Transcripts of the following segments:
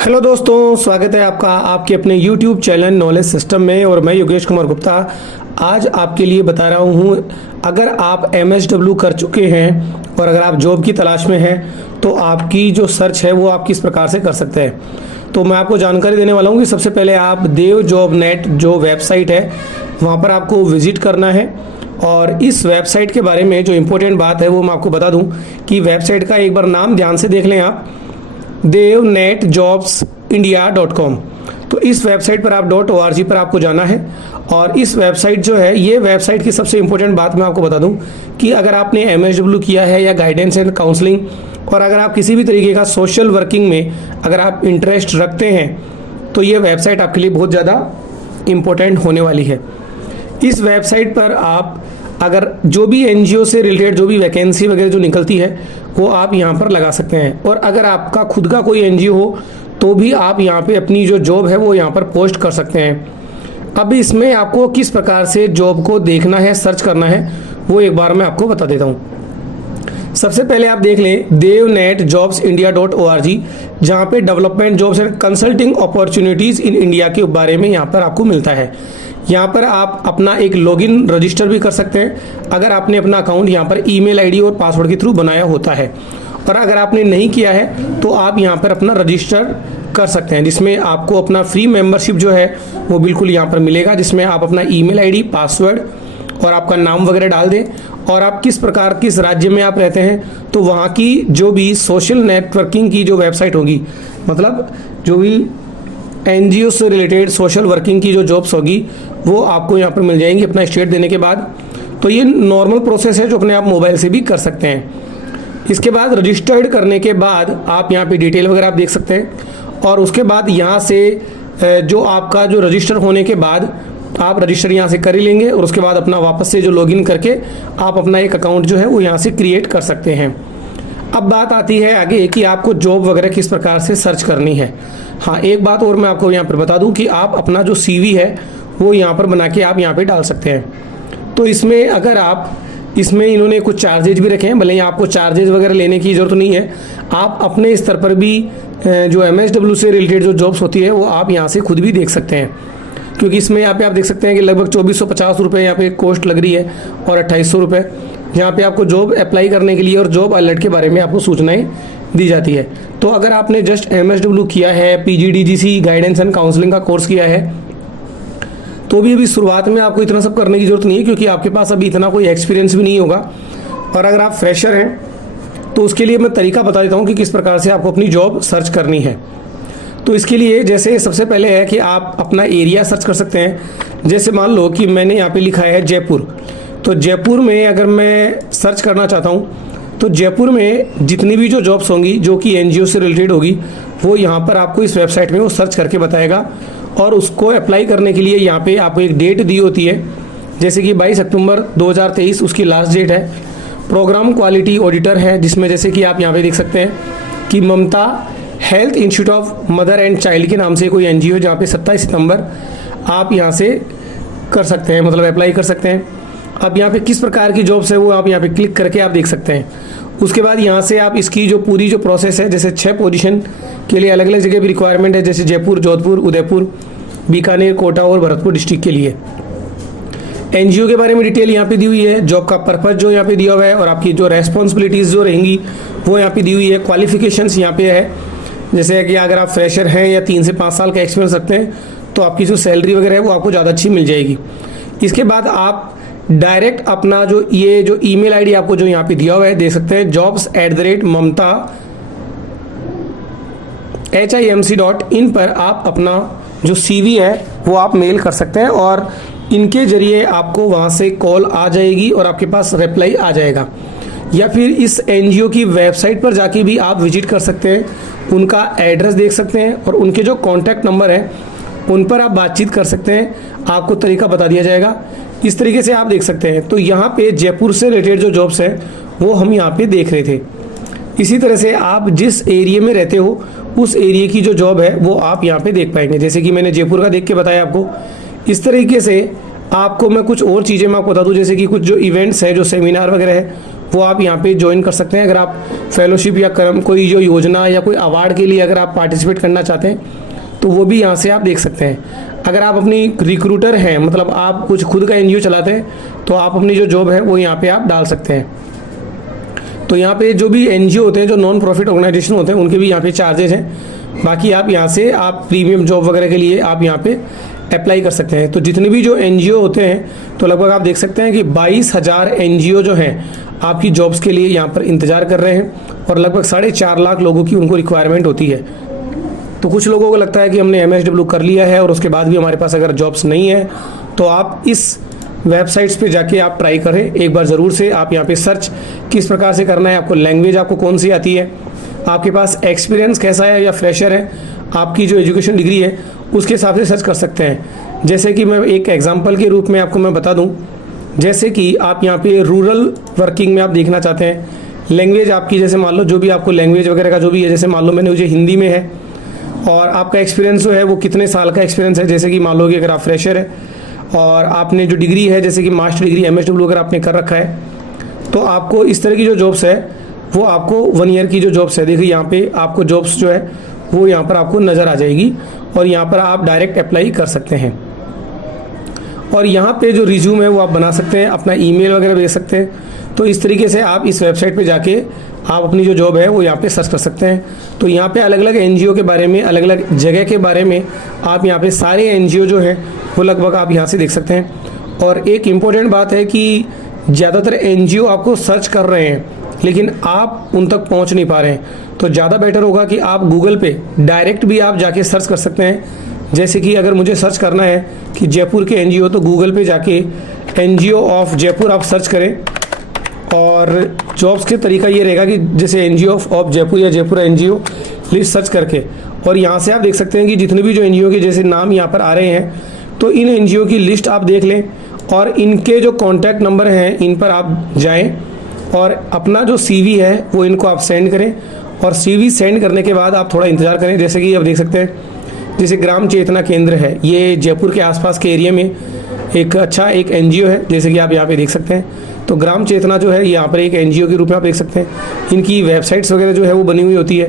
Hello दोस्तों, स्वागत है आपका आपके अपने YouTube चैनल नॉलेज सिस्टम में। और मैं योगेश कुमार गुप्ता आज आपके लिए बता रहा हूँ, अगर आप MSW कर चुके हैं और अगर आप जॉब की तलाश में हैं तो आपकी जो सर्च है वो आप किस प्रकार से कर सकते हैं। तो मैं आपको जानकारी देने वाला हूँ कि सबसे पहले आप देव जॉब नेट जो वेबसाइट है वहाँ पर आपको विजिट करना है। और इस वेबसाइट के बारे में जो इम्पोर्टेंट बात है वो मैं आपको बता दूं कि वेबसाइट का एक बार नाम ध्यान से देख लें आप, devnettjobsindia.com। तो इस वेबसाइट पर आप .org पर आपको जाना है। और इस वेबसाइट जो है, ये वेबसाइट की सबसे इम्पोर्टेंट बात मैं आपको बता दूं कि अगर आपने MSW किया है या गाइडेंस एंड काउंसलिंग, और अगर आप किसी भी तरीके का सोशल वर्किंग में अगर आप इंटरेस्ट रखते हैं तो ये वेबसाइट आपके लिए बहुत ज़्यादा इम्पोर्टेंट होने वाली है। इस वेबसाइट पर आप अगर जो भी NGO से रिलेटेड जो भी वैकेंसी वगैरह जो निकलती है वो आप यहाँ पर लगा सकते हैं। और अगर आपका खुद का कोई NGO हो तो भी आप यहाँ पे अपनी जो जॉब है वो यहाँ पर पोस्ट कर सकते हैं। अब इसमें आपको किस प्रकार से जॉब को देखना है, सर्च करना है, वो एक बार मैं आपको बता देता हूँ। सबसे पहले आप देख लें devnettjobsindia.org, जहाँ पे development jobs and consulting opportunities in India के बारे में यहाँ पर आपको मिलता है। यहाँ पर आप अपना एक लॉगिन रजिस्टर भी कर सकते हैं अगर आपने अपना अकाउंट यहाँ पर ईमेल आईडी और पासवर्ड के थ्रू बनाया होता है। और अगर आपने नहीं किया है तो आप यहाँ पर अपना रजिस्टर कर सकते हैं, जिसमें आपको अपना फ्री मेंबरशिप जो है वो बिल्कुल यहाँ पर मिलेगा, जिसमें आप अपना ईमेल आईडी, पासवर्ड और आपका नाम वगैरह डाल दें और आप किस प्रकार किस राज्य में आप रहते हैं तो वहाँ की जो भी सोशल नेटवर्किंग की जो वेबसाइट होगी, मतलब जो भी NGO से रिलेटेड सोशल वर्किंग की जो जॉब्स होगी वो आपको यहाँ पर मिल जाएंगी अपना स्टेट देने के बाद। तो ये नॉर्मल प्रोसेस है जो अपने आप मोबाइल से भी कर सकते हैं। इसके बाद रजिस्टर्ड करने के बाद आप यहाँ पे डिटेल वगैरह आप देख सकते हैं। और उसके बाद यहाँ से जो आपका जो रजिस्टर होने के बाद आप रजिस्टर यहाँ से कर ही लेंगे और उसके बाद अपना वापस से जो लॉगिन करके आप अपना एक अकाउंट जो है वो यहाँ से क्रिएट कर सकते हैं। अब बात आती है आगे कि आपको जॉब वगैरह किस प्रकार से सर्च करनी है। हाँ, एक बात और मैं आपको यहाँ पर बता दूँ कि आप अपना जो CV है वो यहाँ पर बना के आप यहाँ पे डाल सकते हैं। तो इसमें अगर आप इसमें इन्होंने कुछ चार्जेज भी रखे हैं, भले ही आपको चार्जेज वगैरह लेने की ज़रूरत नहीं है। आप अपने स्तर पर भी जो MSW से रिलेटेड जो जॉब्स होती है वो आप यहाँ से खुद भी देख सकते हैं, क्योंकि इसमें यहाँ पे आप देख सकते हैं कि लगभग 2450 रुपये यहाँ पे कॉस्ट लग रही है और 2800 रुपये यहाँ पे आपको जॉब अप्लाई करने के लिए और जॉब अलर्ट के बारे में आपको सूचनाएं दी जाती है। तो अगर आपने जस्ट MSW किया है, PGDGC गाइडेंस एंड काउंसलिंग का कोर्स किया है तो भी अभी शुरुआत में आपको इतना सब करने की ज़रूरत नहीं है, क्योंकि आपके पास अभी इतना कोई एक्सपीरियंस भी नहीं होगा। और अगर आप फ्रेशर हैं तो उसके लिए मैं तरीका बता देता हूँ कि किस प्रकार से आपको अपनी जॉब सर्च करनी है। तो इसके लिए जैसे सबसे पहले है कि आप अपना एरिया सर्च कर सकते हैं। जैसे मान लो कि मैंने यहाँ पे लिखा है जयपुर, तो जयपुर में अगर मैं सर्च करना चाहता हूँ तो जयपुर में जितनी भी जो जॉब्स होंगी जो कि NGO से रिलेटेड होगी वो यहाँ पर आपको इस वेबसाइट में वो सर्च करके बताएगा। और उसको अप्लाई करने के लिए यहाँ पे आपको एक डेट दी होती है, जैसे कि 22 अक्टूबर 2023 उसकी लास्ट डेट है। प्रोग्राम क्वालिटी ऑडिटर है, जिसमें जैसे कि आप यहाँ पे देख सकते हैं कि Mamta health institute of mother and child के नाम से कोई NGO जहाँ पे 27 सितंबर आप यहाँ से कर सकते हैं, मतलब अप्लाई कर सकते हैं। अब यहाँ पे किस प्रकार की जॉब्स है वो आप यहाँ पे क्लिक करके आप देख सकते हैं। उसके बाद यहाँ से आप इसकी जो पूरी जो प्रोसेस है, जैसे 6 पोजीशन के लिए अलग अलग जगह भी रिक्वायरमेंट है, जैसे जयपुर, जोधपुर, उदयपुर, बीकानेर, कोटा और भरतपुर डिस्ट्रिक्ट के लिए। NGO के बारे में डिटेल यहाँ पे दी हुई है, जॉब का पर्पज जो यहाँ पे दिया हुआ है और आपकी जो रेस्पॉन्सिबिलिटीज़ जो रहेंगी वो यहाँ पे दी हुई है। क्वालिफिकेशंस यहाँ पे है, जैसे कि अगर आप फ्रेशर हैं या 3 से 5 साल का एक्सपीरियंस रखते हैं तो आपकी जो सैलरी वगैरह है वो आपको ज़्यादा अच्छी मिल जाएगी। इसके बाद आप डायरेक्ट अपना जो ये जो ईमेल आईडी आपको जो यहाँ पे दिया हुआ है दे सकते हैं, jobs@mamta.himc.in पर आप अपना जो CV है वो आप मेल कर सकते हैं और इनके जरिए आपको वहाँ से कॉल आ जाएगी और आपके पास रिप्लाई आ जाएगा। या फिर इस NGO की वेबसाइट पर जाके भी आप विजिट कर सकते हैं, उनका एड्रेस देख सकते हैं और उनके जो कॉन्टैक्ट नंबर है उन पर आप बातचीत कर सकते हैं, आपको तरीका बता दिया जाएगा। इस तरीके से आप देख सकते हैं। तो यहाँ पे जयपुर से रिलेटेड जो जॉब्स हैं वो हम यहाँ पे देख रहे थे। इसी तरह से आप जिस एरिया में रहते हो उस एरिया की जो जॉब है वो आप यहाँ पे देख पाएंगे, जैसे कि मैंने जयपुर का देख के बताया आपको। इस तरीके से आपको मैं कुछ और चीज़ें मैं आपको बता दूँ, जैसे कि कुछ जो इवेंट्स है, जो सेमिनार वगैरह है वो आप यहाँ पे ज्वाइन कर सकते हैं। अगर आप फेलोशिप या कोई जो योजना या कोई अवार्ड के लिए अगर आप पार्टिसिपेट करना चाहते हैं तो वो भी यहाँ से आप देख सकते हैं। अगर आप अपनी रिक्रूटर हैं, मतलब आप कुछ खुद का एनजीओ चलाते हैं, तो आप अपनी जो जॉब है वो यहाँ पे आप डाल सकते हैं। तो यहाँ पे जो भी एनजीओ होते हैं, जो नॉन प्रॉफिट ऑर्गेनाइजेशन होते हैं, उनके भी यहाँ पे चार्जेस हैं। बाकी आप यहाँ से आप प्रीमियम जॉब वगैरह के लिए आप यहाँ पे अप्लाई कर सकते हैं। तो जितने भी जो एनजीओ होते हैं, तो लगभग आप देख सकते हैं कि 22,000 एनजीओ जो हैं आपकी जॉब्स के लिए यहाँ पर इंतज़ार कर रहे हैं और लगभग 4.5 लाख लोगों की उनको रिक्वायरमेंट होती है। तो कुछ लोगों को लगता है कि हमने MSW कर लिया है और उसके बाद भी हमारे पास अगर जॉब्स नहीं है, तो आप इस वेबसाइट्स पे जाके आप ट्राई करें एक बार ज़रूर से। आप यहाँ पे सर्च किस प्रकार से करना है, आपको लैंग्वेज आपको कौन सी आती है, आपके पास एक्सपीरियंस कैसा है या फ्रेशर है, आपकी जो एजुकेशन डिग्री है उसके हिसाब से सर्च कर सकते हैं। जैसे कि मैं एक एग्जांपल के रूप में आपको मैं बता दूं, जैसे कि आप यहाँ पे रूरल वर्किंग में आप देखना चाहते हैं, लैंग्वेज आपकी जैसे मान लो जो भी आपको लैंग्वेज वगैरह का जो भी है, जैसे मान लो मैंने मुझे हिंदी में है और आपका एक्सपीरियंस जो है वो कितने साल का एक्सपीरियंस है। जैसे कि मान लो कि अगर आप फ्रेशर है और आपने जो डिग्री है जैसे कि मास्टर डिग्री MSW अगर आपने कर रखा है, तो आपको इस तरह की जो जॉब्स है वो आपको 1 ईयर की जो जॉब्स है, देखिए यहाँ पे आपको जॉब्स जो है वो यहाँ पर आपको नज़र आ जाएगी और यहाँ पर आप डायरेक्ट अप्लाई कर सकते हैं। और यहाँ पे जो रिज्यूम है वो आप बना सकते हैं, अपना ईमेल वगैरह भेज सकते हैं। तो इस तरीके से आप इस वेबसाइट पे जाके आप अपनी जो जॉब है वो यहाँ पे सर्च कर सकते हैं। तो यहाँ पे अलग अलग एनजीओ के बारे में, अलग अलग जगह के बारे में आप यहाँ पे सारे एनजीओ जो है वो लगभग आप यहाँ से देख सकते हैं। और एक इम्पोर्टेंट बात है कि ज़्यादातर एनजीओ आपको सर्च कर रहे हैं लेकिन आप उन तक पहुँच नहीं पा रहे हैं। तो ज़्यादा बेटर होगा कि आप गूगल पे डायरेक्ट भी आप जाके सर्च कर सकते हैं। जैसे कि अगर मुझे सर्च करना है कि जयपुर के एनजीओ, तो गूगल पे जाके एनजीओ ऑफ जयपुर आप सर्च करें और जॉब्स के तरीका ये रहेगा कि जैसे एनजीओ ऑफ जयपुर या जयपुर एनजीओ लिस्ट सर्च करके, और यहाँ से आप देख सकते हैं कि जितने भी जो एनजीओ के जैसे नाम यहाँ पर आ रहे हैं, तो इन एनजीओ की लिस्ट आप देख लें और इनके जो कॉन्टैक्ट नंबर हैं इन पर आप जाएँ और अपना जो CV है वो इनको आप सेंड करें। और CV सेंड करने के बाद आप थोड़ा इंतज़ार करें। जैसे कि आप देख सकते हैं जैसे ग्राम चेतना केंद्र है, ये जयपुर के आसपास के एरिया में एक अच्छा एक एनजीओ है, जैसे कि आप यहाँ पे देख सकते हैं। तो ग्राम चेतना जो है यहाँ पर एक एनजीओ के रूप में आप देख सकते हैं। इनकी वेबसाइट्स वगैरह जो है वो बनी हुई होती है,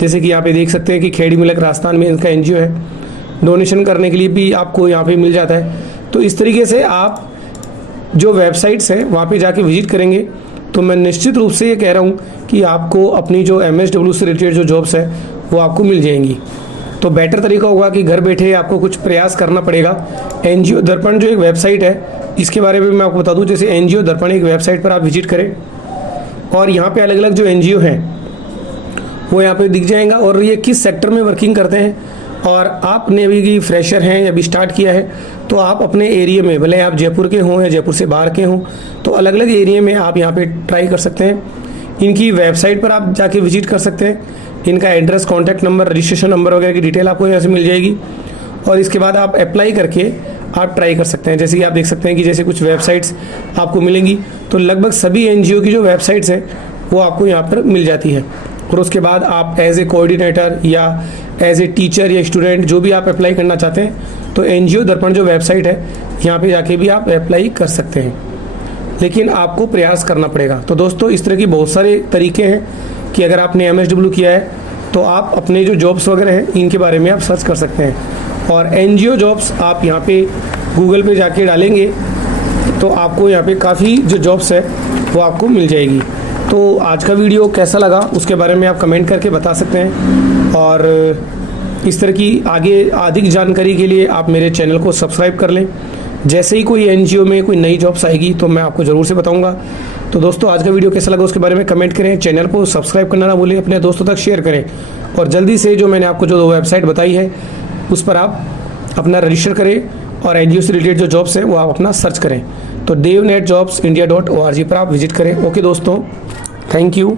जैसे कि यहाँ पे देख सकते हैं कि खेड़ी मिलक राजस्थान में इनका एनजीओ है। डोनेशन करने के लिए भी आपको यहाँ पे मिल जाता है। तो इस तरीके से आप जो वेबसाइट्स हैं वहाँ पे जाके विजिट करेंगे तो मैं निश्चित रूप से ये कह रहा हूँ कि आपको अपनी जो MSW से रिलेटेड जो जॉब्स है वो आपको मिल जाएंगी। तो बेटर तरीका होगा कि घर बैठे आपको कुछ प्रयास करना पड़ेगा। एनजीओ दर्पण जो एक वेबसाइट है, इसके बारे में मैं आपको बता दूं, जैसे एनजीओ दर्पण एक वेबसाइट पर आप विजिट करें और यहाँ पे अलग अलग जो एनजीओ हैं वो यहाँ पे दिख जाएगा और ये किस सेक्टर में वर्किंग करते हैं। और आपने अभी फ्रेशर हैं या अभी स्टार्ट किया है, तो आप अपने एरिया में, भले आप जयपुर के हों या जयपुर से बाहर के हों, तो अलग अलग एरिया में आप यहाँ पे ट्राई कर सकते हैं। इनकी वेबसाइट पर आप जाके विजिट कर सकते हैं। इनका address, contact number, registration number वगैरह की डिटेल आपको यहाँ से मिल जाएगी और इसके बाद आप अप्लाई करके आप ट्राई कर सकते हैं। जैसे कि आप देख सकते हैं कि जैसे कुछ वेबसाइट्स आपको मिलेंगी, तो लगभग सभी एनजीओ की जो वेबसाइट्स हैं वो आपको यहाँ पर मिल जाती है। और उसके बाद आप एज ए कोऑर्डिनेटर या एज ए टीचर या स्टूडेंट जो भी आप अप्लाई करना चाहते हैं, तो एनजीओ दर्पण जो वेबसाइट है यहाँ पे जाके भी आप अप्लाई कर सकते हैं, लेकिन आपको प्रयास करना पड़ेगा। तो दोस्तों, इस तरह की बहुत सारे तरीके हैं कि अगर आपने MSW किया है तो आप अपने जो जॉब्स वगैरह हैं इनके बारे में आप सर्च कर सकते हैं। और एनजीओ जॉब्स आप यहाँ पे गूगल पे जाके डालेंगे तो आपको यहाँ पे काफ़ी जो जॉब्स है वो आपको मिल जाएगी। तो आज का वीडियो कैसा लगा उसके बारे में आप कमेंट करके बता सकते हैं और इस तरह की आगे अधिक जानकारी के लिए आप मेरे चैनल को सब्सक्राइब कर लें। जैसे ही कोई एनजीओ में कोई नई जॉब्स आएगी तो मैं आपको ज़रूर से बताऊंगा। तो दोस्तों, आज का वीडियो कैसा लगा उसके बारे में कमेंट करें, चैनल को सब्सक्राइब करना ना भूलें, अपने दोस्तों तक शेयर करें और जल्दी से जो मैंने आपको जो वेबसाइट बताई है उस पर आप अपना रजिस्टर करें और एनजीओ से रिलेटेड जो जॉब्स हैं वो आप अपना सर्च करें। तो devnettjobsindia.org पर आप विजिट करें। ओके दोस्तों, थैंक यू।